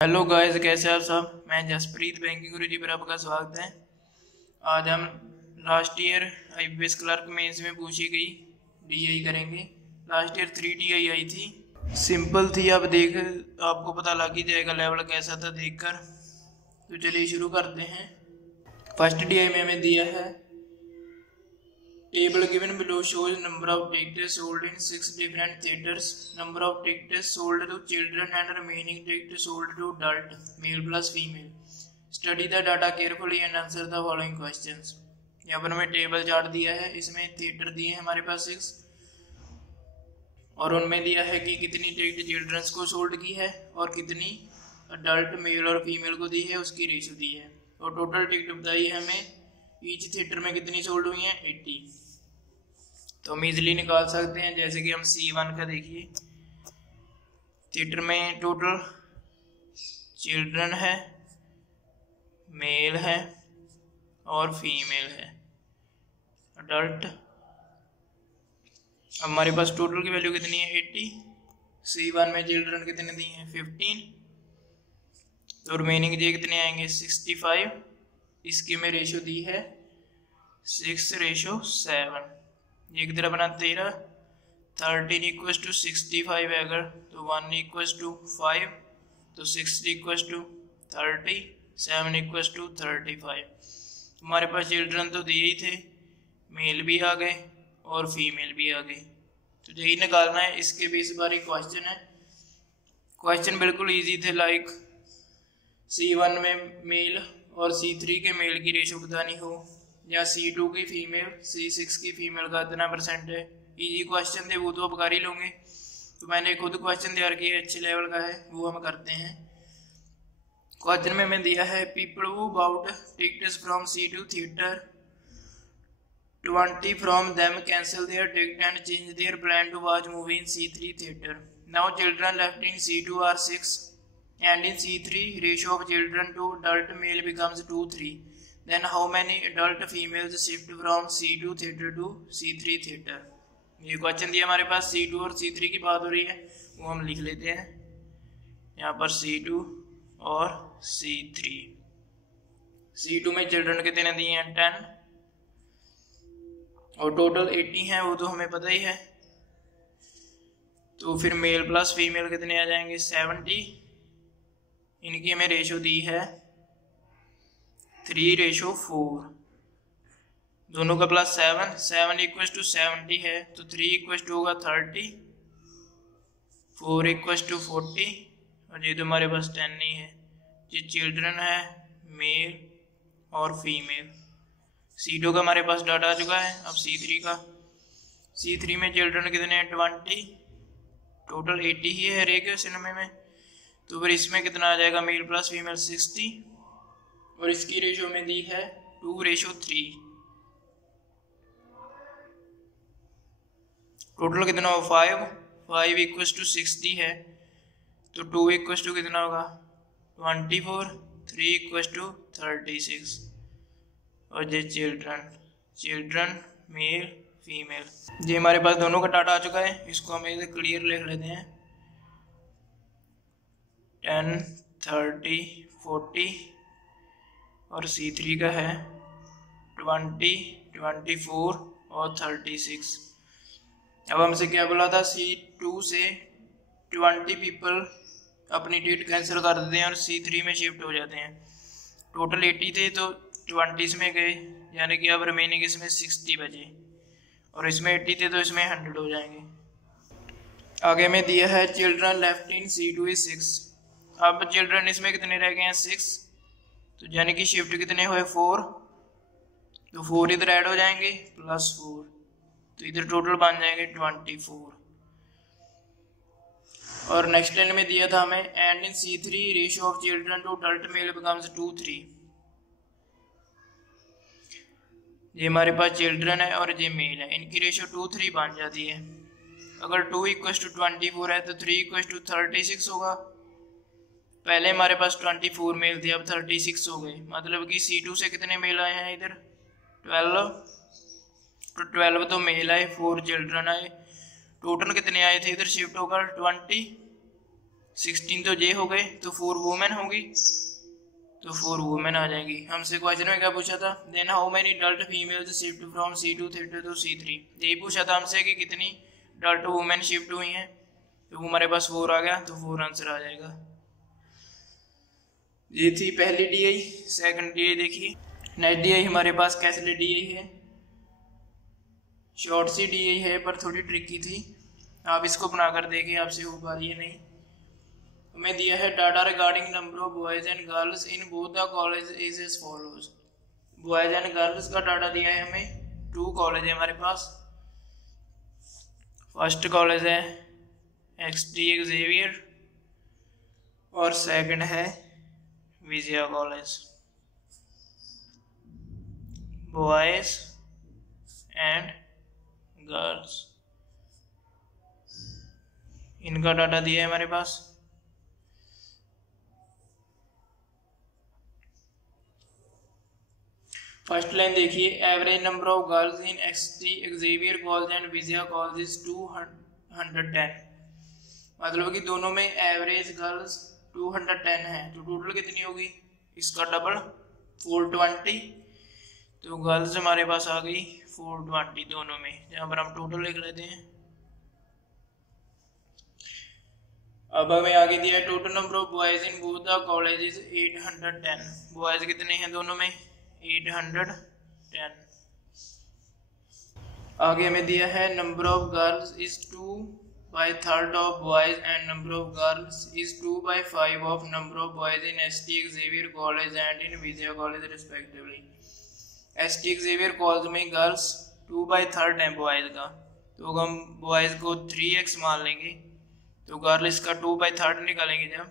Hello guys, कैसे आप सब। मैं जसप्रीत बैंकिंग गुरु जी पर आपका स्वागत है। आज हम last year IPS clerk mains में पूछी गई डीआई करेंगे। लास्ट ईयर 3 डीआई आई थी, सिंपल थी। अब देख आपको पता लग ही जाएगा लेवल कैसा था देखकर। तो चलिए शुरू करते हैं। फर्स्ट डीआई में हमें दिया है table given below shows number of tickets sold in 6 different theaters, number of tickets sold to children and remaining tickets sold to adult, male plus female. Study the data carefully and answer the following questions. यहाँ पर हमें table chart दिया है, इसमें theatre दिए हैं हमारे पास 6 और उनमें दिया है कि कितनी टिकट चिल्ड्रंस को सोल्ड की है और कितनी अडल्ट मेल और फीमेल को दी है, उसकी रेशो दी है। और टोटल टिकट बताई है हमें ईच थिएटर में कितनी सोल्ड हुई हैं 80। तो हम इजिली निकाल सकते हैं। जैसे कि हम C1 का देखिए, थिएटर में टोटल चिल्ड्रन है, मेल है और फीमेल है, अडल्ट। हमारे पास टोटल की वैल्यू कितनी है 80। C1 में चिल्ड्रन कितने दिए हैं 15, तो रिमेनिंग जे कितने आएंगे 65। इसकी में रेशो दी है 6:7। ये कितना बना 13। 13 इक्वस टू 65 है अगर, तो 1 इक्वस टू 5, तो 60 इक्वस टू 30, 7 इक्वस टू 35। हमारे पास चिल्ड्रन तो दिए ही थे, मेल भी आ गए और फीमेल भी आ गई। तो यही निकालना है। इसके भी इस बार एक क्वेश्चन है। क्वेश्चन बिल्कुल इजी थे, लाइक C1 में मेल और C3 के मेल की रेशो बतानी हो, या C2 की फीमेल C6 की फीमेल का इतना परसेंट है। इजी क्वेश्चन थे, वो तो आप कर ही लोगे। तो मैंने खुद क्वेश्चन तैयार किया, अच्छे लेवल का है, वो हम करते हैं। क्वेश्चन में मैं दिया है people who bought tickets from C2 theatre, 20 from them cancel their ticket and change their plan to watch movie in C3 theatre. Now children left in C2 are 6 and in C3 ratio of children to adult male becomes 2:3. Then how many adult females shift from C2 theater to C3 theater? ये question दिया हमारे पास, C2 और C3 की बात हो रही है, वो हम लिख लेते हैं यहाँ पर C2 और C3। C2 में चिल्ड्रन कितने दिए हैं 10 और टोटल 80 हैं, वो तो हमें पता ही है। तो फिर मेल प्लस फीमेल कितने आ जाएंगे 70। इनकी हमें रेशो दी है 3:4। दोनों का प्लस 7 इक्वस टू 70 है, तो 3 इक्वस टू होगा 30, 4 इक्वस टू 40 और ये तो हमारे पास 10 नहीं है। ये चिल्ड्रन है, मेल और फीमेल। C2 का हमारे पास डाटा आ चुका है। अब C3 का, C3 में चिल्ड्रन कितने हैं 20, टोटल 80 ही है हर एक सिनेमे में। तो फिर इसमें कितना आ जाएगा मेल प्लस फीमेल 60 और इसकी रेशो में दी है 2:3। टोटल कितना होगा 5 इक्वस टू 60 है, तो 2 इक्वस टू कितना होगा 24, 3 इक्वस टू 36 और ये चिल्ड्रन मेल फीमेल। ये हमारे पास दोनों का डाटा आ चुका है। इसको हम इधर क्लियर लिख लेते हैं 10, 30, 40 और C3 का है 20, 24 और 36। अब हमसे क्या बोला था, C2 से 20 पीपल अपनी टिकट कैंसिल कर देते हैं और C3 में शिफ्ट हो जाते हैं। टोटल 80 थे तो 20 में गए, यानी कि अब रिमेनिंग इसमें 60 बचे और इसमें 80 थे तो इसमें 100 हो जाएंगे। आगे में दिया है children left in C2 is 6। अब चिल्ड्रन इसमें कितने रह गए हैं 6, तो यानी कि शिफ्ट कितने हुए 4, तो 4 इधर ऐड हो जाएंगे प्लस 4, तो इधर टोटल बन जाएंगे 24। और नेक्स्ट लाइन में दिया था हमें and in C3 ratio of children to adult male becomes 2:3। ये हमारे पास चिल्ड्रन है और ये मेल है, इनकी रेशियो 2:3 बन जाती है। अगर 2 इक्वस टू 24 है तो 3 इक्वस टू 36 होगा। पहले हमारे पास 24 मेल थे, अब 36 हो गए, मतलब कि C2 से कितने मेल आए हैं इधर 12, तो 12 तो मेल आए, 4 चिल्ड्रन आए। टोटल कितने आए थे इधर शिफ्ट होकर 20, 16 तो जे हो गए, तो 4 वुमेन होगी, तो 4 वुमेन आ जाएगी। हमसे क्वेश्चन में क्या पूछा था, then how many adult females shift from C2 theatre to C3, यही पूछा था हमसे कि कितनी अडल्ट वुमेन शिफ्ट हुई हैं, तो हमारे पास 4 आ गया, तो 4 आंसर आ जाएगा। ये थी पहली DI। सेकंड DI देखिए, नेक्स्ट DI हमारे पास कैसे DI है, शॉर्ट सी DI है पर थोड़ी ट्रिकी थी, आप इसको बनाकर देखिए आपसे हो पा रही है नहीं। हमें दिया है data regarding number of boys and girls in both the college is as follows. Boys and girls का डाटा दिया है हमें, 2 कॉलेज है हमारे पास। फर्स्ट कॉलेज है XT Xavier और सेकंड है Vijaya college. Boys and girls, इनका डाटा दिया है हमारे पास। फर्स्ट लाइन देखिए, average number of girls in XT Xavier college and Vijaya college is 210। मतलब कि दोनों में एवरेज गर्ल्स 210 है, तो टोटल कितनी होगी, इसका डबल 420। तो गर्ल्स हमारे पास आ गई 420 दोनों में, जहाँ पर हम टोटल लिख लेते हैं। अब हमें आगे दिया है total number of boys in both the colleges 810। Boys कितने हैं दोनों में, 810। आगे हमें दिया है number of girls is 2/3 of boys and number of girls is 2/5 of number of boys in ST Xavier college and in Vijaya college respectively. ST Xavier college में girls 2/3 है बॉयज का, तो हम बॉयज को 3x मान लेंगे, तो गर्ल्स का 2/3 निकालेंगे, जब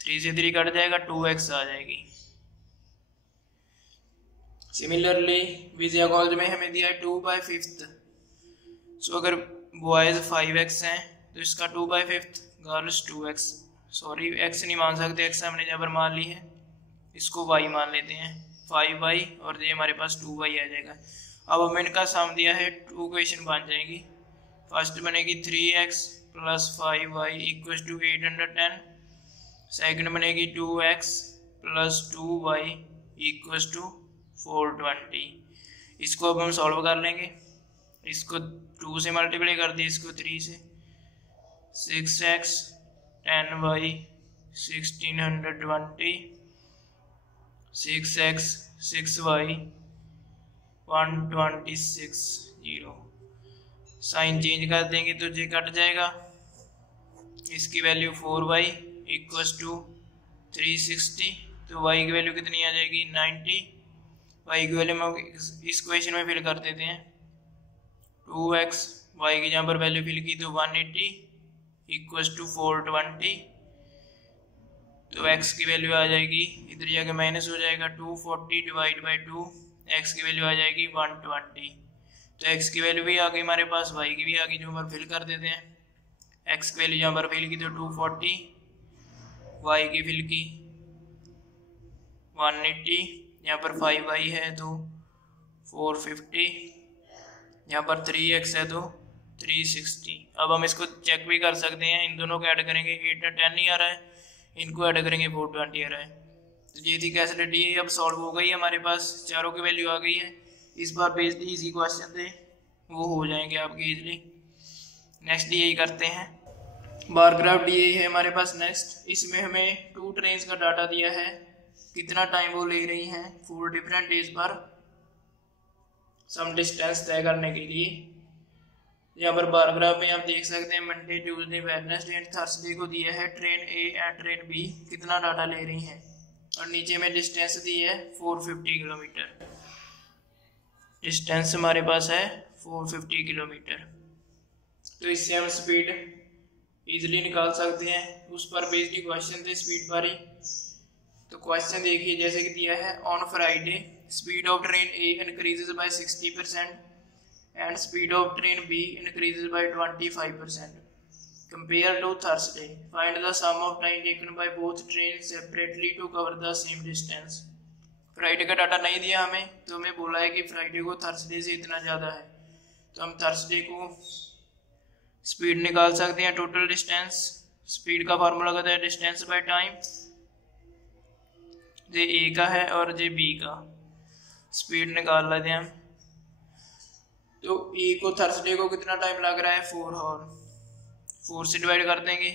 3 से 3 कट जाएगा, 2x आ जाएगी। सिमिलरली विजया कॉलेज में हमें दिया है 2/5। सो अगर बॉयज 5x हैं तो इसका 2/5, गर्ल्स 2x, सॉरी x नहीं मान सकते, x हमने जहाँ पर मान ली है, इसको y मान लेते हैं, 5y और ये हमारे पास 2y आ जाएगा। अब हमें इनका सम दिया है, 2 इक्वेशन बन जाएगी। फर्स्ट बनेगी 3x + 5y = 810, सेकंड बनेगी 2x + 2y = 420। इसको अब हम सॉल्व कर लेंगे, इसको 2 से मल्टीप्लाई कर दिए, इसको 3 से, 6x 10y 1620, 6x 6y 126 0। Sign change कर देंगे तो ये कट जाएगा, इसकी वैल्यू 4y = 360, तो y की वैल्यू कितनी आ जाएगी, 90। y की वैल्यू हम इस क्वेश्चन में फिल कर देते हैं, 2x, y की जहाँ पर वैल्यू फिल की तो 180 = 420, तो x की वैल्यू आ जाएगी, इधर जाके माइनस हो जाएगा, 240 / 2, x की वैल्यू आ जाएगी 120। तो x की वैल्यू भी आ गई हमारे पास, y की भी आ गई, जो हम फिल कर देते हैं। x की वैल्यू जहाँ पर फिल की तो 240, y की फिल की 180, यहाँ पर 5y है तो 450, यहाँ पर 3x है तो 360। अब हम इसको चेक भी कर सकते हैं, इन दोनों को ऐड करेंगे 810 नहीं आ रहा है, इनको ऐड करेंगे 420 आ रहा है। तो ये थी कैसे DI, अब सॉल्व हो गई हमारे पास, चारों की वैल्यू आ गई है। इस बार बेसिकली इजी क्वेश्चन थे, वो हो जाएंगे आपके इजीली। नेक्स्ट DI करते हैं, बार ग्राफ DI है हमारे पास नेक्स्ट। इसमें हमें 2 ट्रेन्स का डाटा दिया है, कितना टाइम वो ले रही हैं 4 डिफरेंट डेज पर सम डिस्टेंस तय करने के लिए। यहाँ पर बार ग्राफ में आप देख सकते हैं Monday, Tuesday, Wednesday and Thursday को दिया है train A and train B कितना डाटा ले रही हैं, और नीचे में डिस्टेंस दी है 450 किलोमीटर। डिस्टेंस हमारे पास है 450 किलोमीटर, तो इससे हम स्पीड इजीली निकाल सकते हैं। उस पर बेस्ड क्वेश्चन थे स्पीड पर ही। तो क्वेश्चन देखिए जैसे कि दिया है, on Friday speed of train A increases by 60% and speed of train B increases by 25%. Compared to Thursday, find the sum of time taken by both trains separately to cover the same distance. Friday का data नहीं दिया हमें, तो हमें बोला है कि Friday को थर्सडे से इतना ज़्यादा है, तो हम थर्सडे को स्पीड निकाल सकते हैं टोटल डिस्टेंस स्पीड का फार्मूला कहता है डिस्टेंस बाय टाइम। जे ए का है और जे बी का। स्पीड निकाल लेते हैं हम। तो ए को थर्सडे को कितना टाइम लग रहा है 4 आवर, 4 से डिवाइड कर देंगे,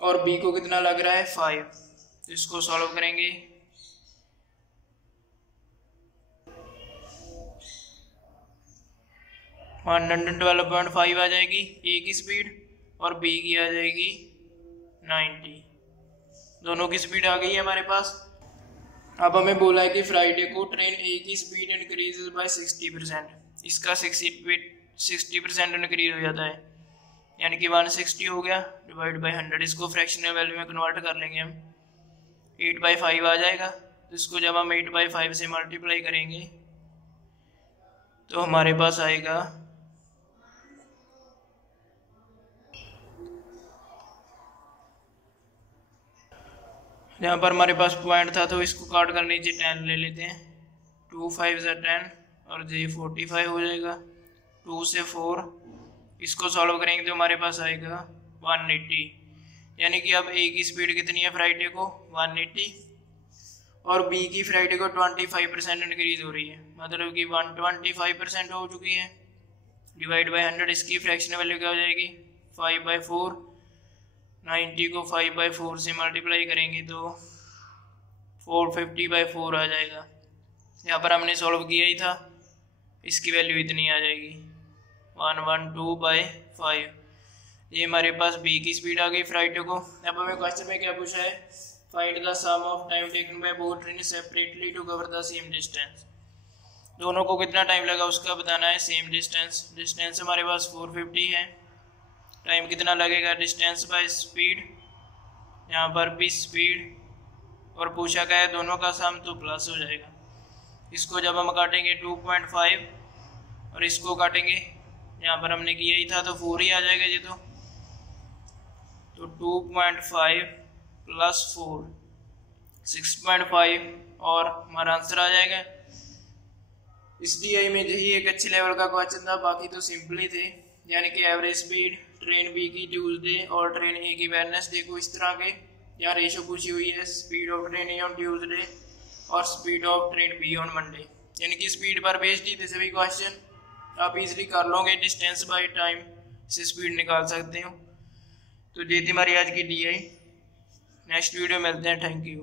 और बी को कितना लग रहा है 5। तो इसको सॉल्व करेंगे। वन 112.5 आ जाएगी ए की स्पीड और बी की आ जाएगी 90। दोनों की स्पीड आ गई है हमारे पास। अब हमें बोला है कि फ्राइडे को ट्रेन ए की स्पीड इंक्रीज बाय 60%। इसका 60% इंक्रीज हो जाता है, यानी कि 160 हो गया डिवाइड बाय 100। इसको फ्रैक्शनल वैल्यू में कन्वर्ट कर लेंगे हम, 8/5 आ जाएगा। तो इसको जब हम 8/5 से मल्टीप्लाई करेंगे तो हमारे पास आएगा यहाँ पर हमारे पास पॉइंट था तो इसको काट कर नीचे 10 ले लेते हैं। 2 5 10 और जे 45 हो जाएगा। 2 से 4 इसको सॉल्व करेंगे तो हमारे पास आएगा 180। यानी कि अब ए की स्पीड कितनी है फ्राइडे को 180 और बी की फ्राइडे को 25% इंक्रीज हो रही है, मतलब कि 125% हो चुकी है। डिवाइड बाय 100 इसकी फ्रैक्शन वैल्यू क्या हो जाएगी 5/4। 90 को 5/4 से मल्टीप्लाई करेंगे तो 450/4 आ जाएगा। यहाँ पर हमने सॉल्व किया ही था, इसकी वैल्यू इतनी आ जाएगी 112/5। ये हमारे पास बी की स्पीड आ गई फ्राइडे को। अब हमें क्वेश्चन में क्या पूछा है, find the sum of time taken by both train separately to cover the same distance. दोनों को कितना टाइम लगा उसका बताना है। सेम डिस्टेंस हमारे पास 450 है। टाइम कितना लगेगा डिस्टेंस बाय स्पीड, यहाँ पर भी स्पीड और पूछा गया है दोनों का सम तो प्लस हो जाएगा। इसको जब हम काटेंगे 2.5 और इसको काटेंगे, यहाँ पर हमने किया ही था तो 4 ही आ जाएगा ये तो 2.5 प्लस 4 6.5 और हमारा आंसर आ जाएगा। इस DI में यही एक अच्छे लेवल का क्वेश्चन था, बाकी तो सिंपल ही थे। यानी कि एवरेज स्पीड ट्रेन बी की ट्यूसडे और ट्रेन ए की वेडनेसडे को इस तरह के यहाँ रेशो पूछी हुई है, speed of train A on Tuesday और speed of train B on Monday. यानी कि स्पीड पर बेस्ड ही थे सभी क्वेश्चन। आप इजीली कर लोगे, डिस्टेंस बाय टाइम से स्पीड निकाल सकते हो। तो ये थी हमारी आज की DI। नेक्स्ट वीडियो मिलते हैं। Thank you.